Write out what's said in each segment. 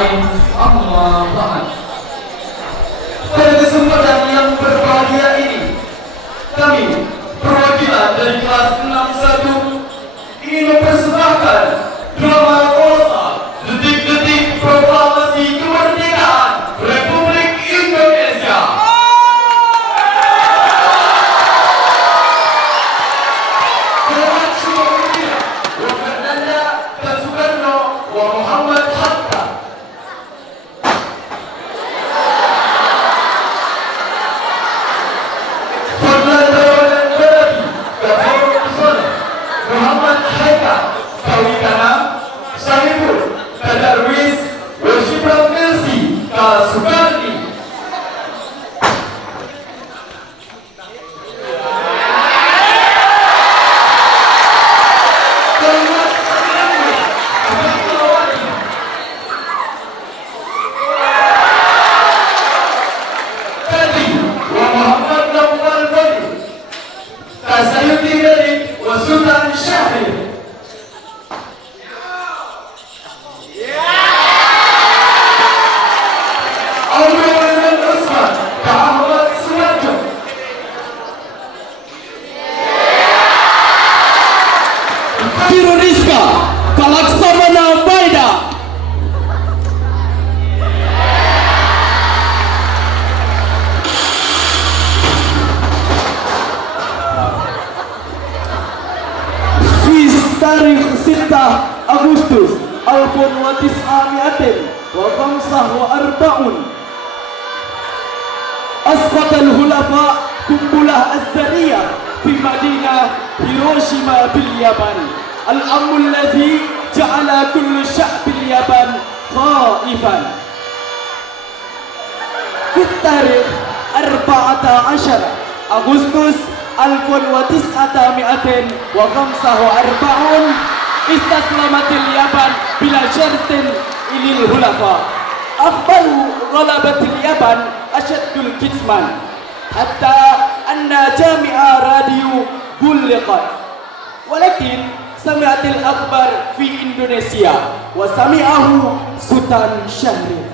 ajma'in. Amma ba'd. Pada kesempatan yang berbahagia ini, kami perwakilan dari kelas 61 ingin mempersembahkan drama kolosal Detik-detik Proklamasi Kemerdekaan Republik Indonesia. Selamat Sumpah Wakandanda dan Soekarno wa Muhammad Hatta. Fadlan Tawanan Barabi Gafur Pesona Muhammad Haika Kawikana Sahibul Kadarwis Washibram Melsi Kasukarni. Sultan Syahrir. Aurel Usman Ahmad Suwarjo. Kiro Rizka Kalaksamana Baida. Tarikh 6 Agustus 1945 أسقط الحلفاء قنبلة الذرية في مدينة هيروشيما باليابان، الأمر الذي جعل كل شعب اليابان خائفا. في التاريخ 14 أغسطس 1945 استسلمت اليابان بلا شرط إلى الحلفاء. أخبروا غلبة اليابان أشد الكتمان حتى أن جامعة راديو غلقت، ولكن سمعت الأخبار في إندونيسيا وسمعه سلطان شهرير.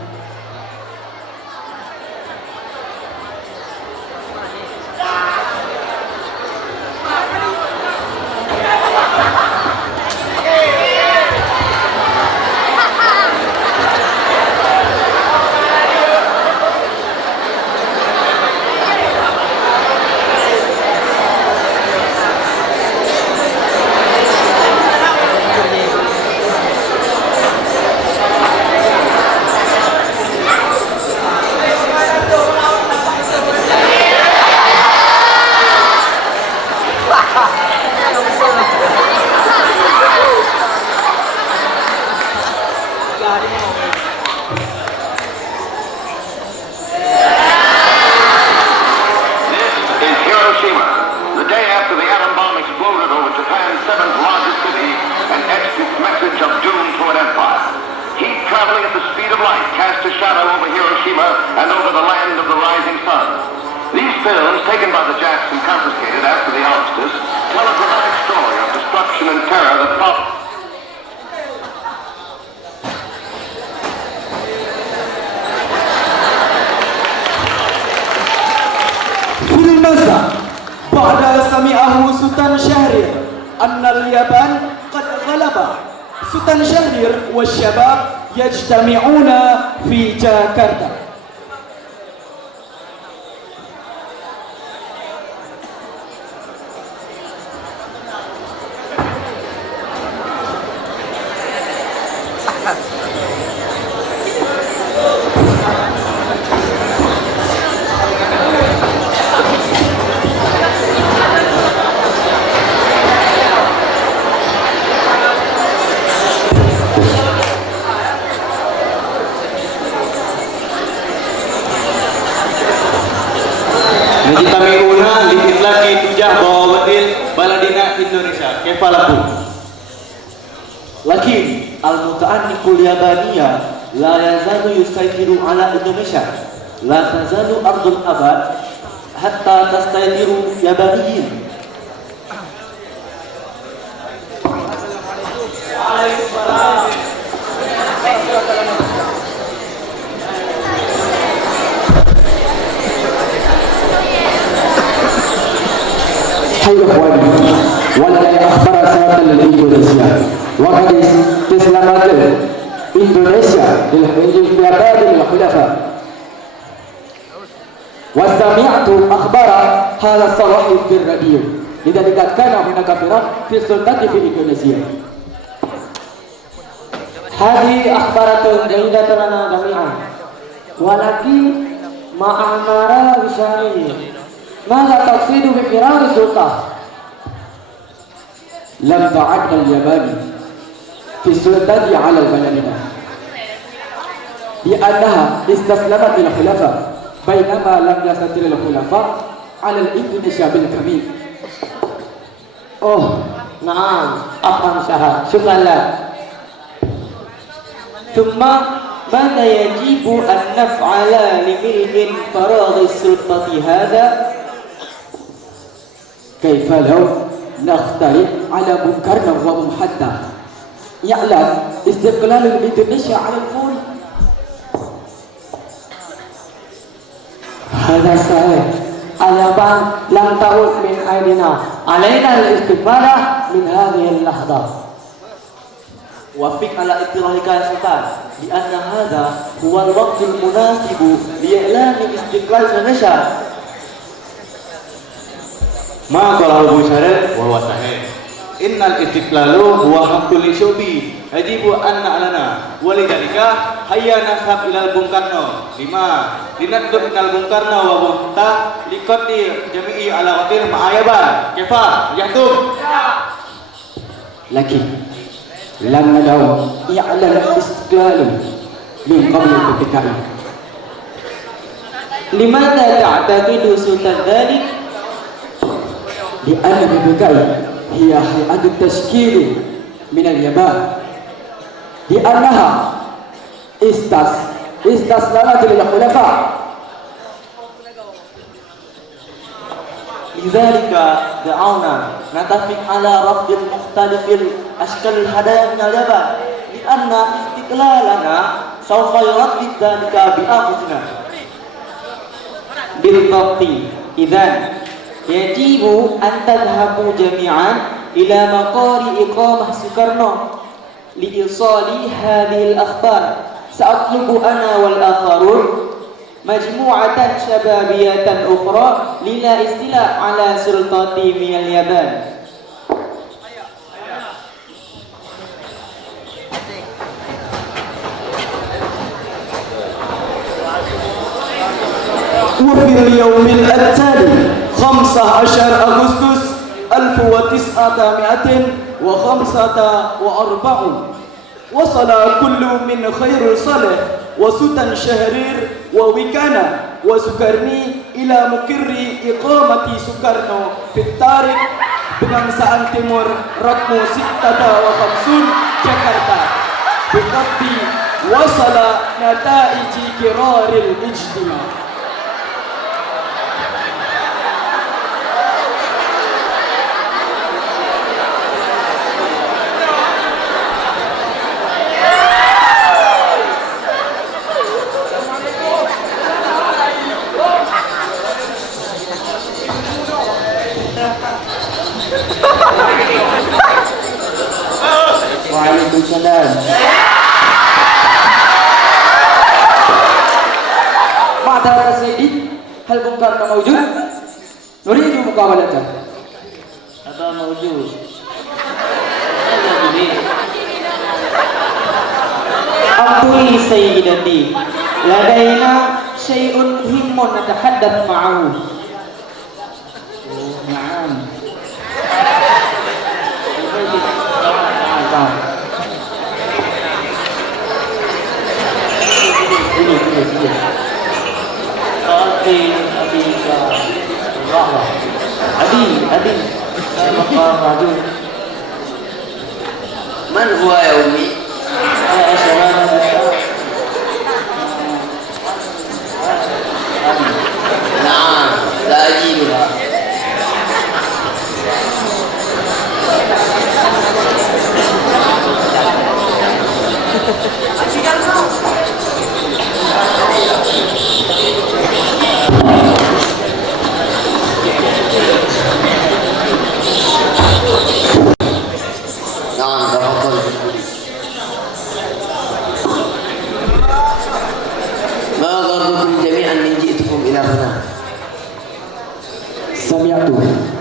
And over the land of the rising sun. These films, taken by the Japs and confiscated after the armistice, tell a dramatic story of destruction and terror that followed. في المساء بعد سمعه سلطان شهرير أن اليابان قد غلب، سلطان شهرير والشباب يجتمعون في جاكرتا. Najitamiuna likit lagi tujah bawa wadil baladina Indonesia kefalaku. Lakin al-muta'anniqul yabaniyah la yazalu yusaytiru ala Indonesia, la tazalu ardul abad hatta tastaytiru yabaniyin. Hai ikhwani, wallahi akhbar sahabat Indonesia wa qad islamat Indonesia lil injibad lil khulafa wa sami'tu akhbara hadha sahih fi radio lidhalika kana hunaka firaq fi sultati fi Indonesia. Hadhihi akhbaratun jayyidatun lana jami'an walakin ma'amara bisyarihi ماذا تقصد بفراغ السلطة؟ لم تعد اليابان في السلطة على البلدنا لأنها استسلمت للخلافة بينما لم يستطع الخلفاء على الإندونيسيا بالكامل. Oh, نعم أفهم شهر شكرا لك. ثم ماذا يجب أن نفعل لملء فراغ السلطة هذا؟ كيف لو نخترع على منكرنا ومحدى يعلن استقلال إندونيسيا على الفور؟ هذا صحيح. اليابان لم تعد من أيدينا، علينا الاستفادة من هذه اللحظة. وافق على اقتراحك يا سلطان لأن هذا هو الوقت المناسب لإعلان استقلال إندونيسيا. ما قاله أبو شارع وهو صحيح. إن الاستقلال هو حق للشعب يجب أن نعلن ولذلك هيا نذهب إلى البنكرنو لما لنطلب من البنكرنو ومحتا لقتل جميع علاقات مع اليابان. كيف يحكم؟ لكن لم ندعو يعلن الاستقلال من قبل البكاء. لماذا تعتقد سلطان ذلك؟ لأن البكاء هي هيئة التشكيل من اليابان لأنها استسلمت للخلفاء. لذلك دعونا نتفق على رفض مختلف الأشكال الهدايا من اليابان لأن استقلالنا سوف يردد ذلك بأنفسنا. بالضبط. إذن يجب أن تذهبوا جميعا إلى مقر إقامة سوكارنو لإيصال هذه الأخبار. سأطلب أنا والآخرون مجموعة شبابية أخرى للا استيلاء على سلطة من اليابان. وفي اليوم التالي 15 أغسطس 1945 وصل كل من خير صالح وسلطان شهرير وويكانا وسوكارني إلى مقر إقامة سوكارنو في الطريق Pegangsaan Timur رقم 56 جاكرتا بقصد وصل نتائج قرار الاجتماع. Waalaikumsalam. Ma'adara Sayyidi, hal Bungkarno mawjud? Nuridu muqabalatan. Apa mawjud? Akui sayyidati, ladaina syai'un muhimmun natahaddath ma'ahu. Na'am. من هو يا أمي؟ نعم سأجيبها.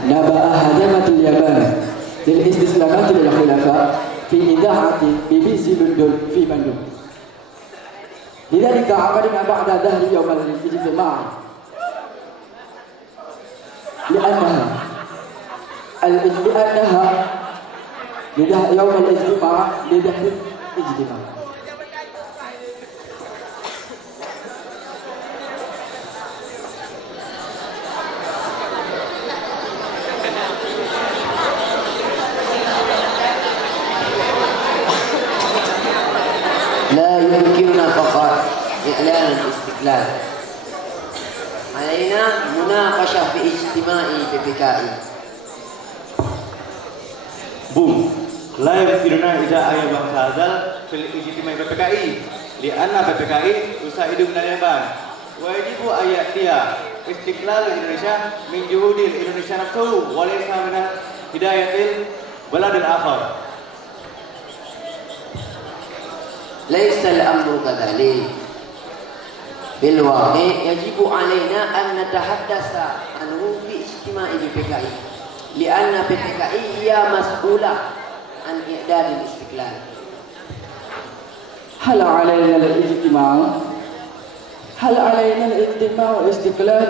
نبأ هزيمة اليابان للاستسلامات للخلفاء في إذاعة BBC لندن في بندون. لذلك عقدنا بعد ظهر يوم الاجتماع لأنها يوم الاجتماع لظهر الاجتماع. لا يمكننا فقط إعلان الاستقلال، علينا مناقشة في اجتماع PPKI. Boom. La yumkinuna idza ayyaban hadzal fil ijtimai PPKI lianna PPKI usaidu min al-Yaban. Wajibu ayatiya istiqlal Indonesia min juhudil Indonesia nafsuhu wa laysa min hidayatil baladil akhar. ليس الأمر كذلك. في الواقع يجب علينا أن نتحدث عنه في اجتماع PPKI لأن PPKI هي مسؤولة عن إعداد الاستقلال. هل علينا الاجتماع والاستقلال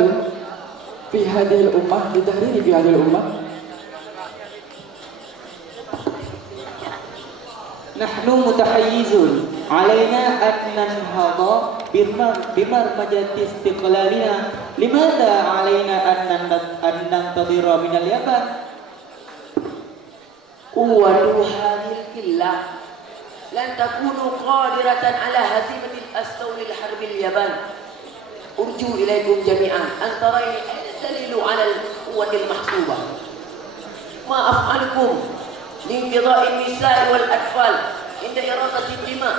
في هذه الأمة لتحرير في هذه الأمة؟ نحن متحيزون علينا أن ننهض بمرمجة استقلالنا. لماذا علينا أن ننتظر من اليابان؟ قوة هذه القلة لن تكون قادرة على هزيمة الأسطول الحرب اليابان. أرجو إليكم جميعا أن ترين أين الدليل على القوة المحسوبة. ما أفعلكم لانقضاء النساء والأطفال عند إراقة الدماء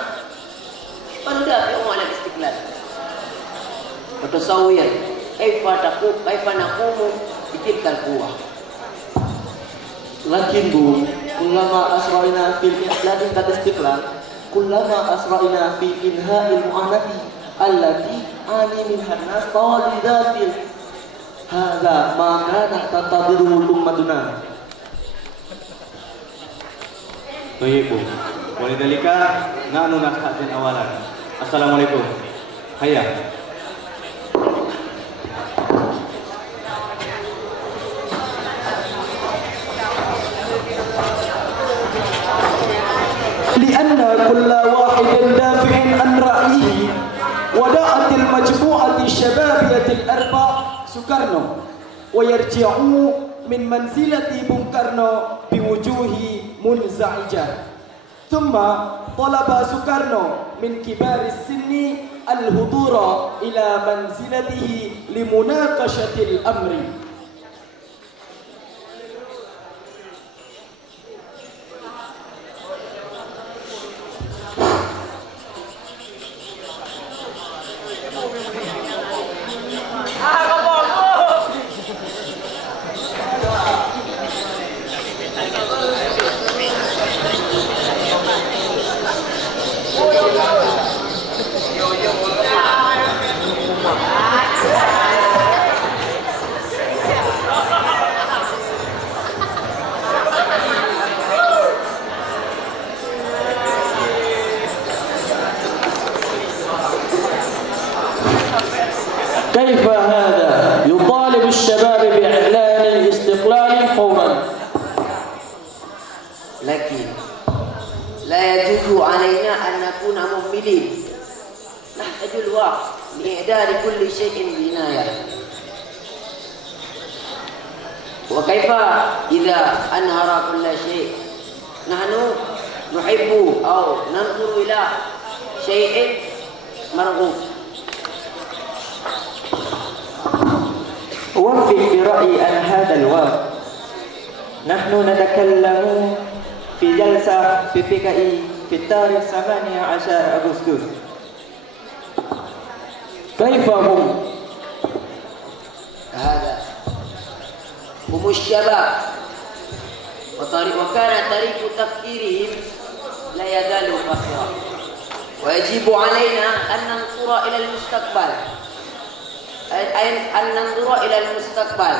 وندافع عن الاستقلال. وتصور كيف نقوم بتلك القوة. لكن Bu, kullama asra'ina fil ihlali kat istiqlal, kullama asra'ina fi inha'il mu'anati allati ani min hannas tawalidatil hadza ma kana tantadiru ummatuna. Baik Bu. Walidhalika nahnu nasta'zin awalan. Assalamualaikum. Hayya. لأن كل واحد دافع عن رأيه ودعت المجموعة الشبابية الأربع سكرنو ويرجعوا من منزلة بنكرنو بوجوه منزعجة. ثم طلب سكرنو من كبار السن الحضور إلى منزلته لمناقشة الأمر. كيف هذا؟ يطالب الشباب بإعلان الاستقلال فورا. لكن لا يجوز علينا أن نكون مهملين. نحتاج الوقت لإعداد كل شيء بعناية. وكيف إذا أنهر كل شيء؟ نحن نحب أو ننظر إلى شيء مرغوب. أوافق برأيي أن هذا الوقت نحن نتكلم في جلسة PPKI في التاريخ 18 أغسطس. كيف هم؟ هذا هم الشباب وكان طريق تفكيرهم لا يزال قصيرا. ويجب علينا أن ننظر إلى المستقبل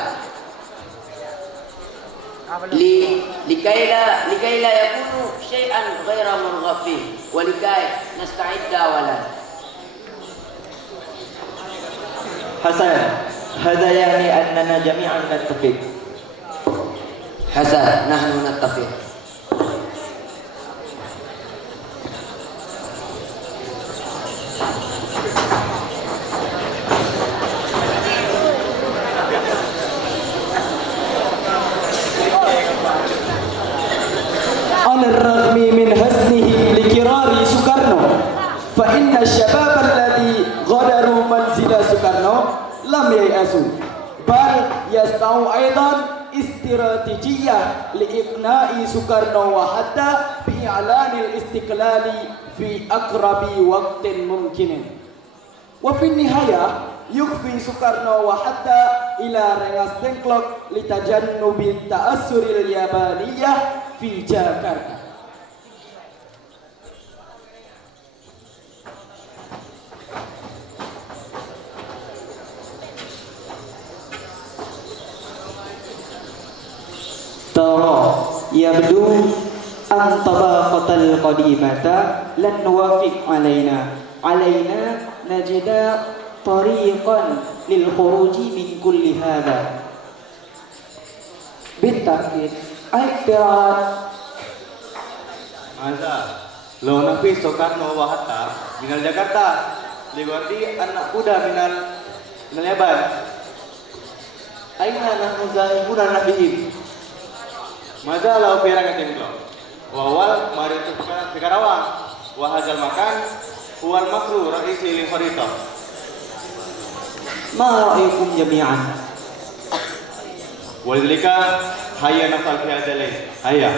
لكي لا يكون شيئا غير مرغب فيه ولكي نستعد أولا. حسنا، هذا يعني أننا جميعا نتفق. حسن، نحن نتفق. على الرغم من حزنهم لكرار سكرنو، فإن الشباب الذي غادروا منزل سكرنو لم ييأسوا، بل يسعوا أيضا استراتيجية لإقناع سكرنو وحتى بإعلان الاستقلال في أقرب وقت ممكن. وفي النهاية يكفي سكرنو وحتى إلى رياض دنكلوك لتجنب التأثر اليابانية في جاكرتا. ترى يبدو أن طبقة القديمة لن توافق علينا نجد طريقا للخروج من كل هذا. بالتأكيد اعتراض Masa lo Nafi Soekarno wa Hatta minal Jakarta liwati anak kuda minal Yaban. Aina nahnu zahibuna nabihim. Masa lo pirang tinggal. Wawal mari tu ke Karawang. Wa hadzal makan huwal makru raisi li kharita. ما رأيكم جميعا؟ Walidhalika hayya nafal fi hadzal lail. Hayya.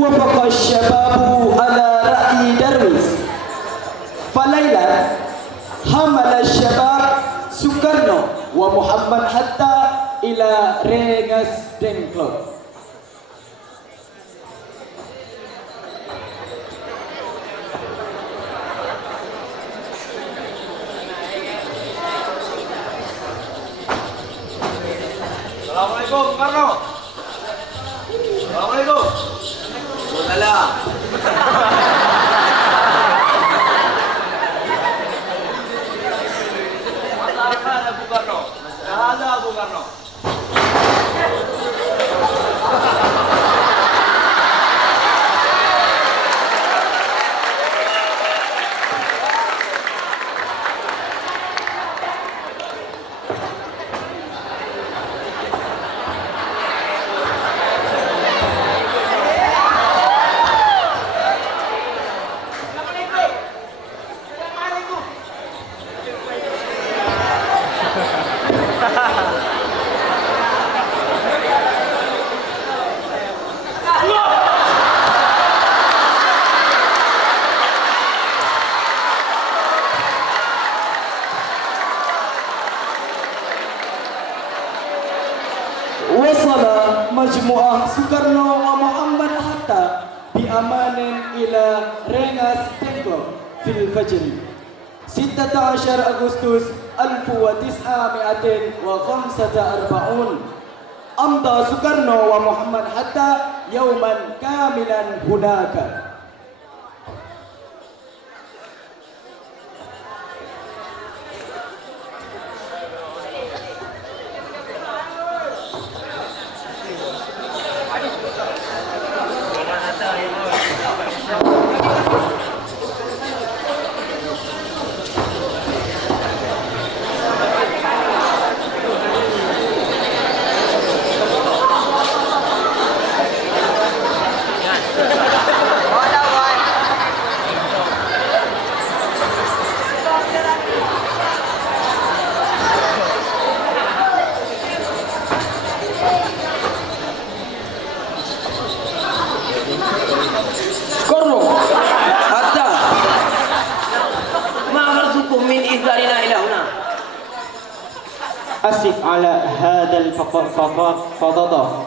وافق الشباب على رأي درويش، فليلة حمل الشباب سكرنو ومحمد حتى إلى رينغس دنكلوك. Assalamualaikum Karno. Assalamualaikum. Waalaikumsalam. Mana Abu Karno? Ada Abu Karno. وصل مجموعة سكرنو ومحمد حتى بأمان إلى رينغس دنكلوك في الفجر 16 أغسطس 1945. أمضى سكرنو ومحمد حتى يوما كاملا هناك. سكرنو حتى ما غرضكم من إنذارنا إلى هنا؟ أسف على هذا الفضض.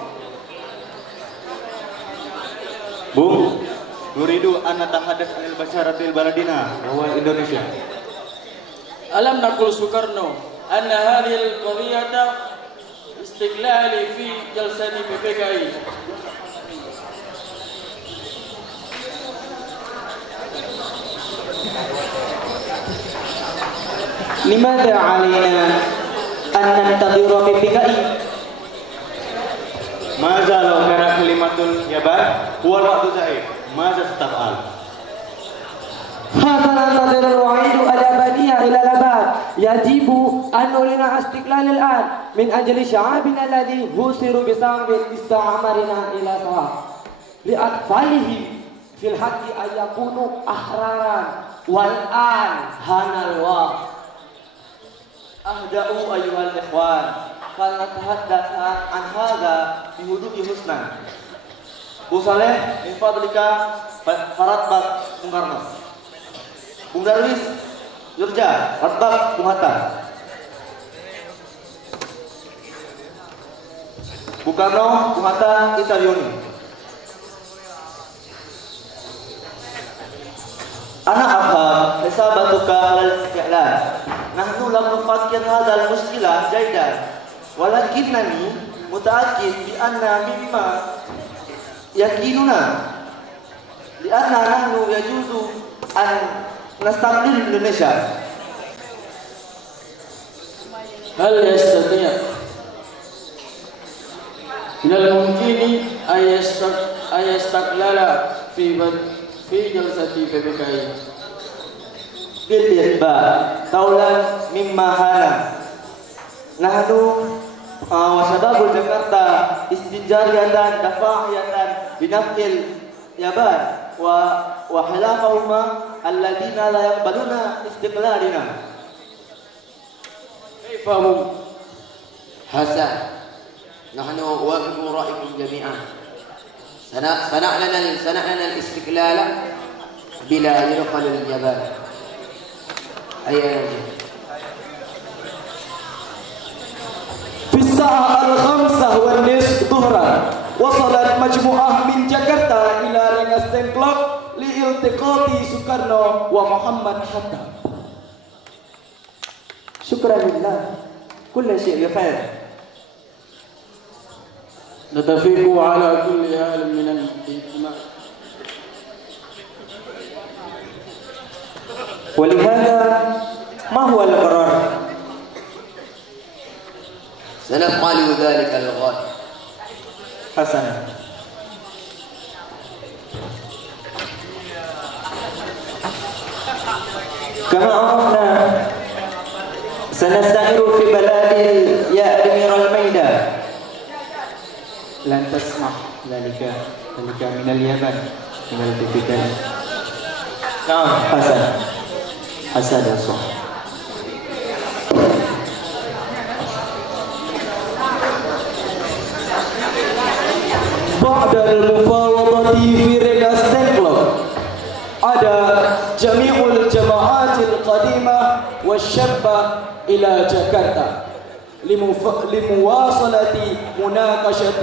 Bung, Nuridu an natahaddas anil basyaratil baladina wal Indonesia. ألم نقل سكرنا أن هذه القضية استقلالي في جلسة PPKI. لماذا علينا أن ننتظر PPKI؟ Maza law kana kalimatul yaban huwal waqtu zaid. Maza stataf'al. هذا ننتظر الوعيد الأبدية إلى الأبد. يجب أن نعلن استقلال الآن من أجل شعبنا الذي هسر بسبب استعمارنا إلى سواء لأطفاله في الحق أن يكونوا أحرارا والآن حان الوقت. Ahda'u ayyuhal ikhwan, falnatahaddatha an hadha bihudu'i husna. Usaleh min fadlika faratbak Bung Karno. Bung Darwis, Yurja, Ratbak Bung Hatta. Bung Karno, Bung Hatta, Italioni. Ana afham hisabatuka alal i'lan. Nahnu lam nufakkir hadzal mushkilah jaydan. Walakinnani mutaakkid bi anna mimma yakinuna li anna nahnu yajuzu an nastaqil Indonesia. هل يستطيع من الممكن أن يستقلل في جلسة PPKI؟ Bil itba taulan mimma hana. Nahnu wa syababul Jakarta istijariatan dafa'iyatan binafil yaban wa hilafahuma alladina la yaqbaluna istiqlalina. كيف هم؟ حسن، نحن نوافق رأيكم جميعا. سنعلن الاستقلال بلا يدخل الجبال. هيا نجي. في الساعة 5:30 ظهرا وصلت مجموعة من جاكرتا إلى رينغستين كلوب لالتقاط سكرنو ومحمد حتى. شكرا لله، كل شيء بخير. نتفق على كل حال من الاجتماع. ولهذا ما هو القرار؟ سنفعل ذلك الغد. حسنا. كما عرفنا سنستعير في بلاد يا أمير الميدة. لن تسمح ذلك من اليمن من البلدان. نعم حسن يا صاحبي. بعد المفاوضة في رينغستين كلوب عاد جميع الجماعات القديمة والشابة إلى جاكرتا لمواصلة مناقشة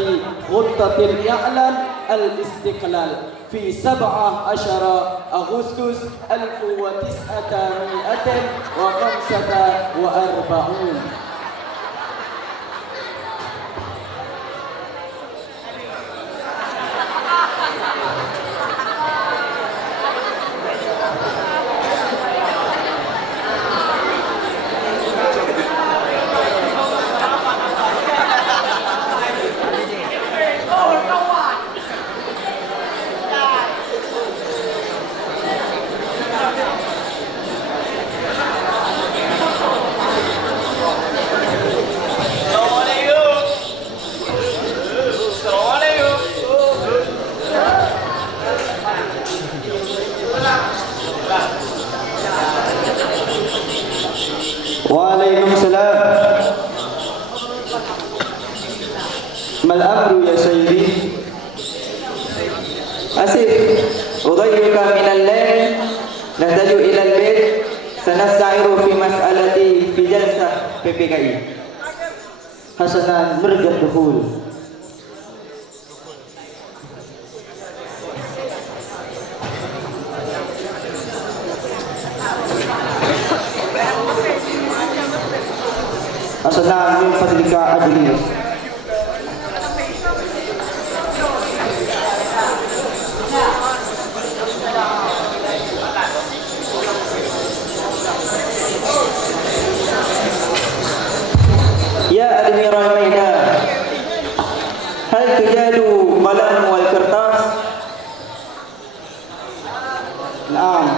خطة الإعلان الاستقلال في 17 أغسطس 1945. Waalaikumsalam. Mal amru ya sayyidi? Asif, udhayyuka min al-layl, nahtaju ila al-bayt, sanasta'iru fi mas'alati fi jalsah PPKI. Hasanan nurja dukhul. Hasanan min fadlika ajlis. Ya Admiral Maidan, hal tujadu qalam wal kertas? Naam.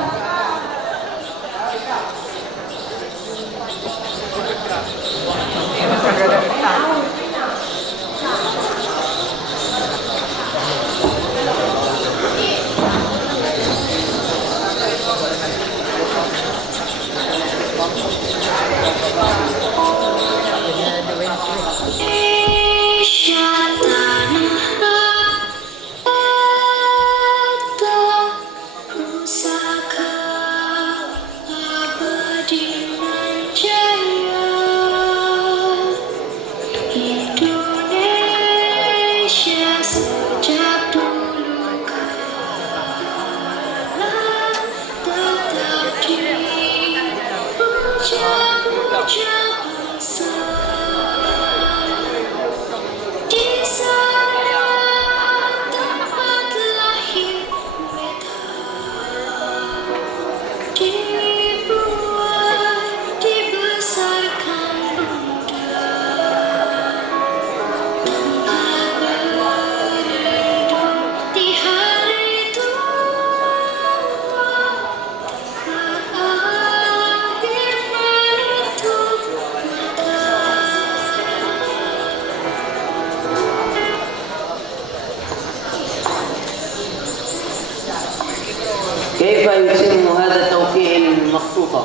كيف يتم هذا توقيع المخطوطة؟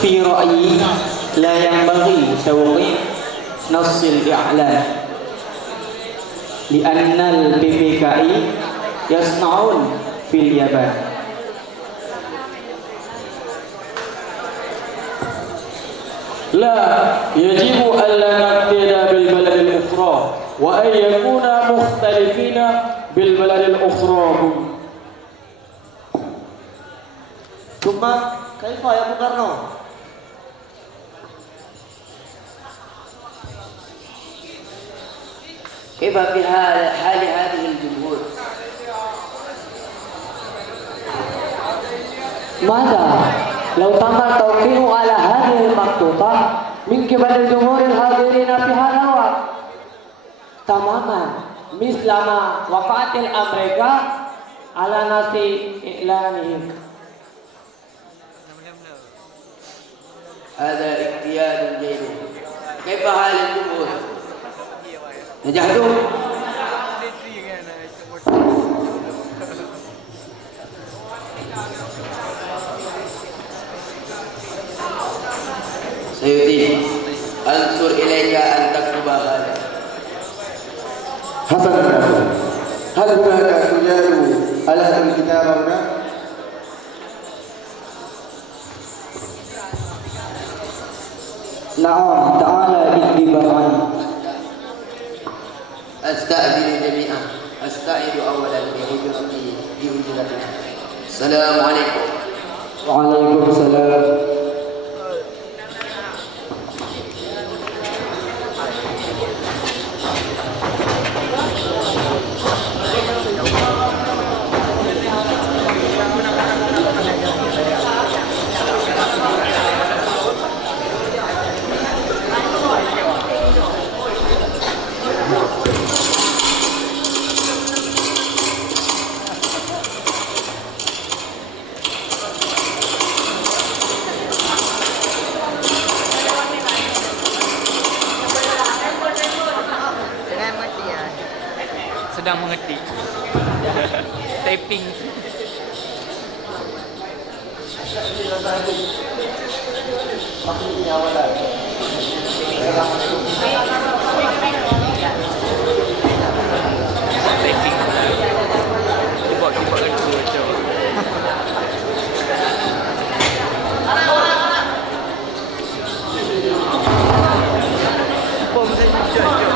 في رأيي لا ينبغي توقيع نص الإعلان لأن الPPKI يصنعون في اليابان. لا، يجب ألا نقتدى بالبلد الأخرى وأن يكون مختلفين بالبلد الأخرى. ثم كيف يا أبو كارنو؟ كيف في حال هذه الجمهور؟ ماذا لو تم التوقيع على هذه المخطوطة من قبل الجمهور الحاضرين في هذا الوقت تماما مثل ما وقعت الأمريكا على نص إعلانهم؟ هذا اجتهاد جيد. كيف حال الجمهور؟ نجحتم؟ سيدي أنصر إليك أن تكتب هذا. حسنا، هل هناك رجال ألهى الكتاب هنا؟ نعم، تعالى اتباعي. أستأذن جميعا، أستعيد أولا في هجرتنا. السلام عليكم. وعليكم السلام. Sedang mengetik typing. Typing. Keyboard kan dua macam. Bom saya jauh-jauh.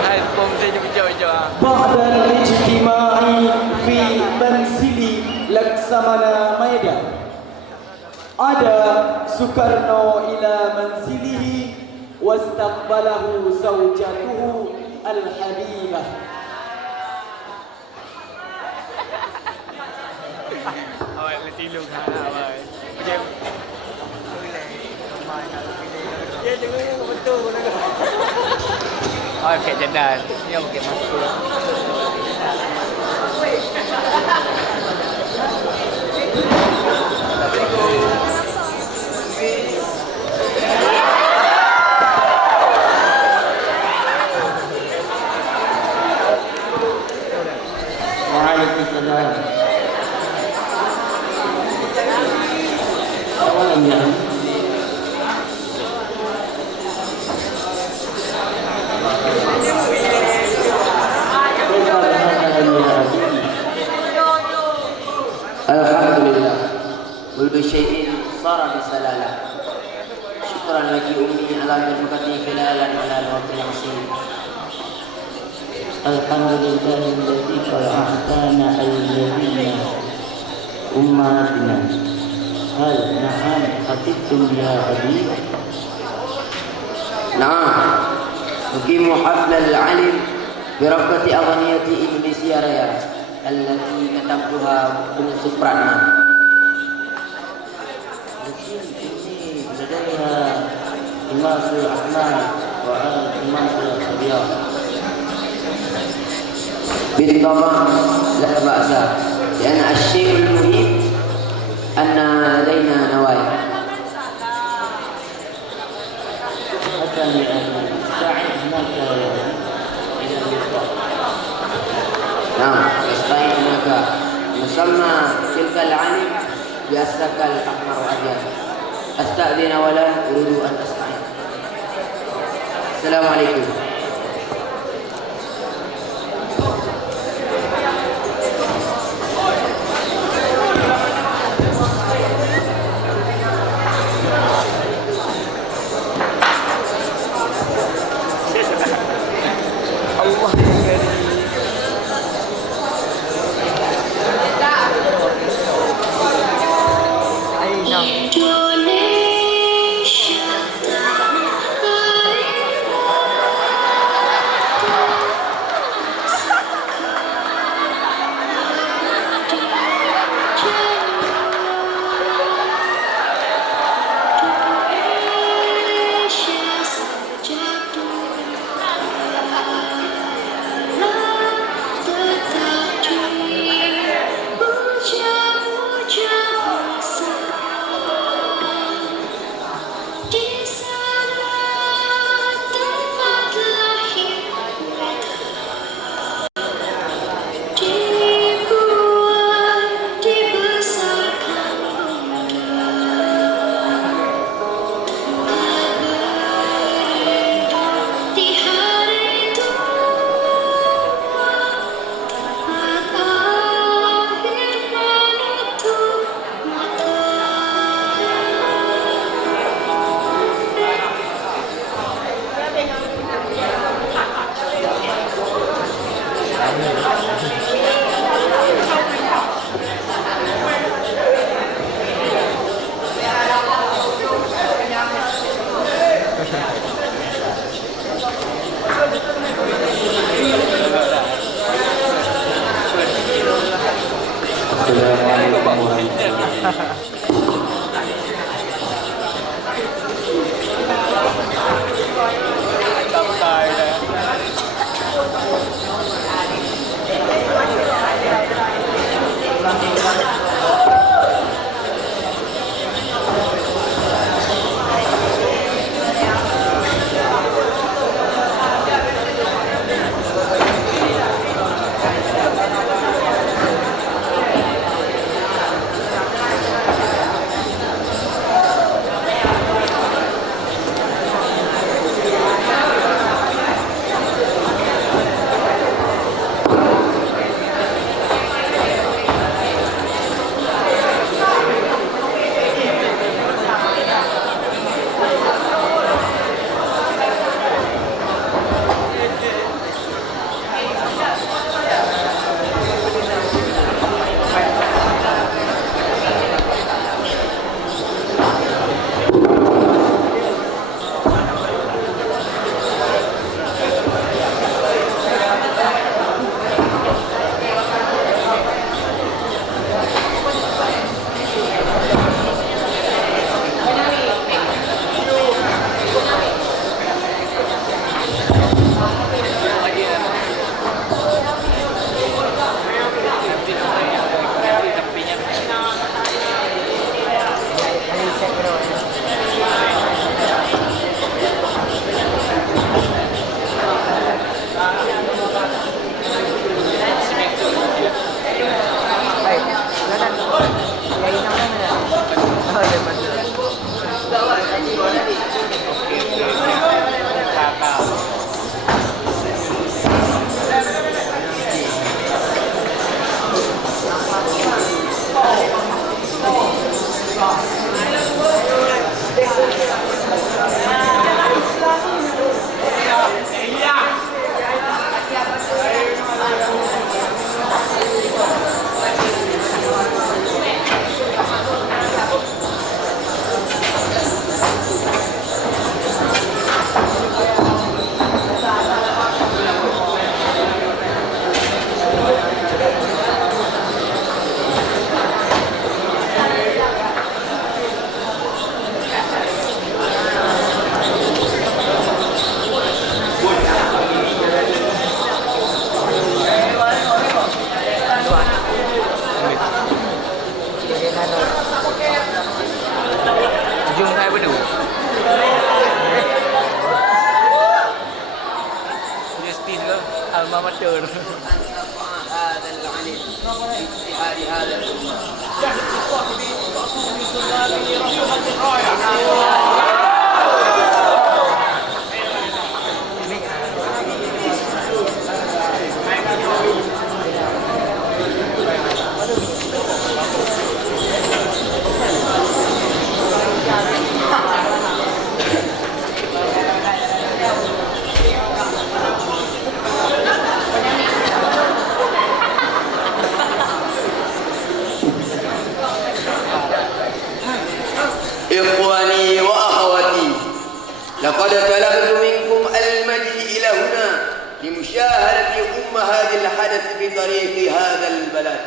Hai, bom saya jauh-jauh. Ada Sukarno ila manzilihi wastaqbalahu zawjatuhu al-habibah. Awak letih lu kan awak. Macam boleh. Ramai kalau pilih. Ya jangan betul guna. Oh, pakai jendal. Ni yang pakai masker. Waalaikumsalam. Awalan ya. Alhamdulillah. Kullu syai'in sara bisalalah. Syukran lagi ummi ala mirfaqati filalan ala al-waqtil asim. Alhamdulillahilladzi khalaqana al-yadina ummatina. Hal na'am hatibtum ya habib. Nah, nuqimu haflal alim birafqati aghniyati Indonesia Raya allati katabtuha Bung Supratman. Ini bedanya Imasul Ahmad wa Imasul Abiyah. بالطبع لا بأس لأن الشيء المهم أن لدينا نوايا. حسن يا أبي استعد هناك إلى اللقاء. نعم يستعين هناك مسمى تلك العلم بأسلك الأحمر والأبيض. أستأذن ولا أريد أن أستعين. السلام عليكم. Ujung hai bedu. Justice ke alma mater. هذا العلم باجتهاد هذا الأمة. إخواني وأخواتي، لقد طلبت منكم المجيء إلى هنا لمشاهدة هذا الحدث في طريق هذا البلد.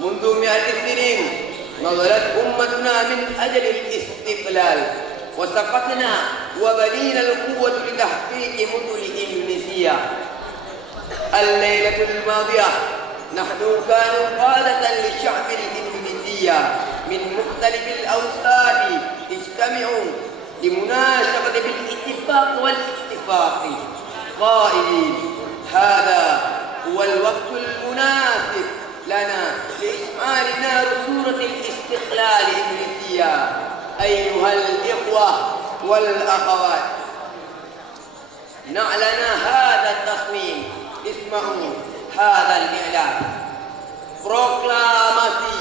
منذ 100 سنين نضلت أمتنا من أجل الاستقلال، وسقطنا وبنينا القوة لتحقيق مدن إندونيسيا. الليلة الماضية نحن كانوا قادة للشعب الإندونيسيا من مختلف الأوساط اجتمعوا لمناشقة بالاتفاق والاتفاق قائلين هذا هو الوقت المناسب لنا لإشعال نار صورة الاستقلال الإندونيسيا. أيها الإخوة والأخوات، نعلن هذا التصميم. اسمعوا هذا الإعلان. Proklamasi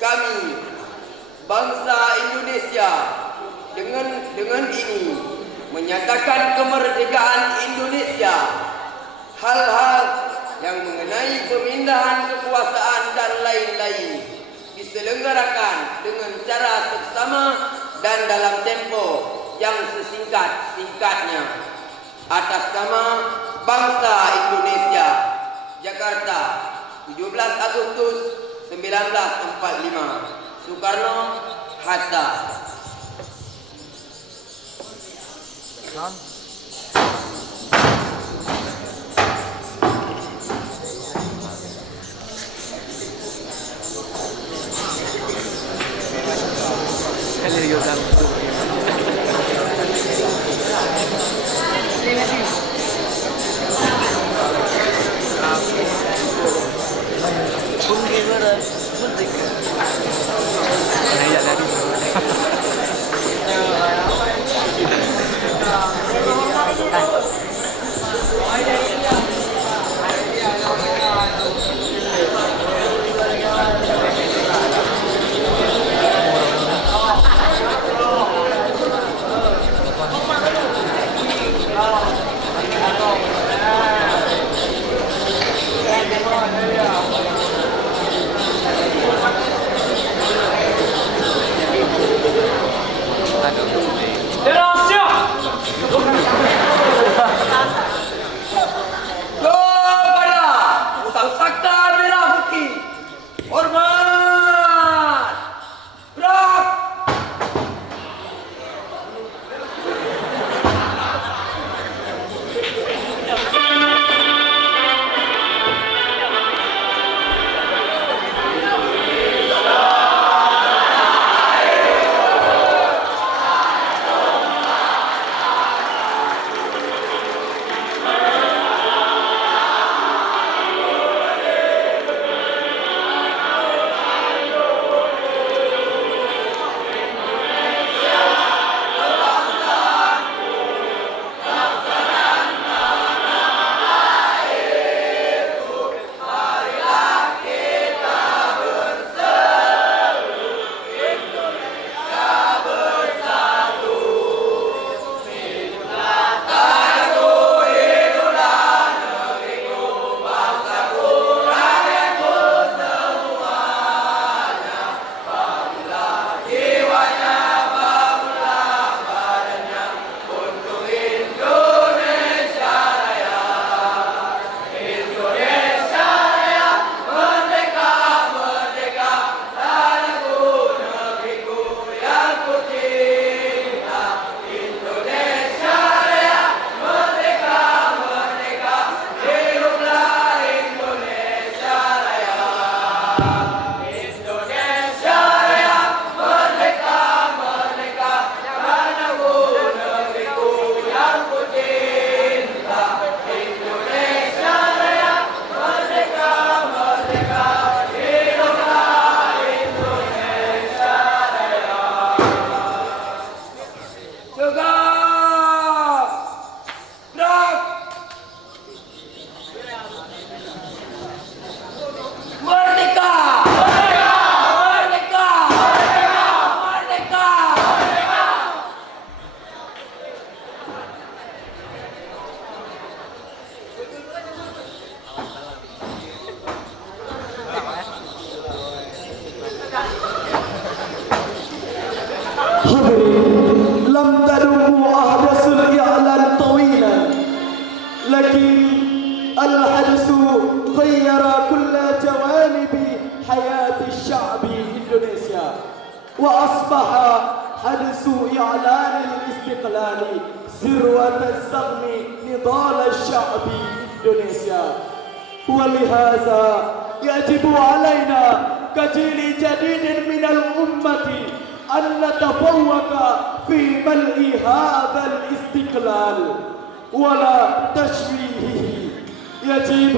kami bangsa Indonesia dengan ini menyatakan kemerdekaan Indonesia. Hal-hal yang mengenai pemindahan kekuasaan dan lain-lain diselenggarakan dengan cara seksama dan dalam tempo yang sesingkat-singkatnya. Atas nama bangsa Indonesia, Jakarta, 17 Agustus 1945. Soekarno Hatta. لكن الحدث غير كل جوانب حياة الشعب إندونيسيا، وأصبح حدث إعلان الاستقلال ذروة سهم نضال الشعب إندونيسيا. ولهذا يجب علينا كجيل جديد من الأمة أن نتفوق في ملء هذا الاستقلال ولا تشويهه. يجب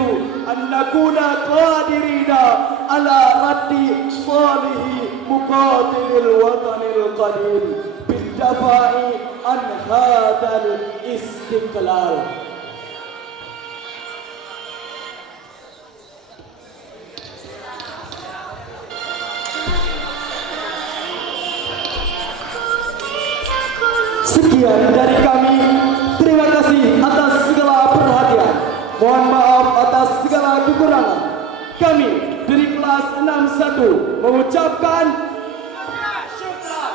أن نكون قادرين على رد صالح مقاتل الوطن القديم بالدفاع عن هذا الاستقلال. Sekian dari kami. Terima kasih atas segala perhatian. Mohon maaf atas segala kekurangan. Kami dari kelas 61 mengucapkan syukran.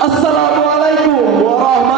Assalamualaikum warahmatullahi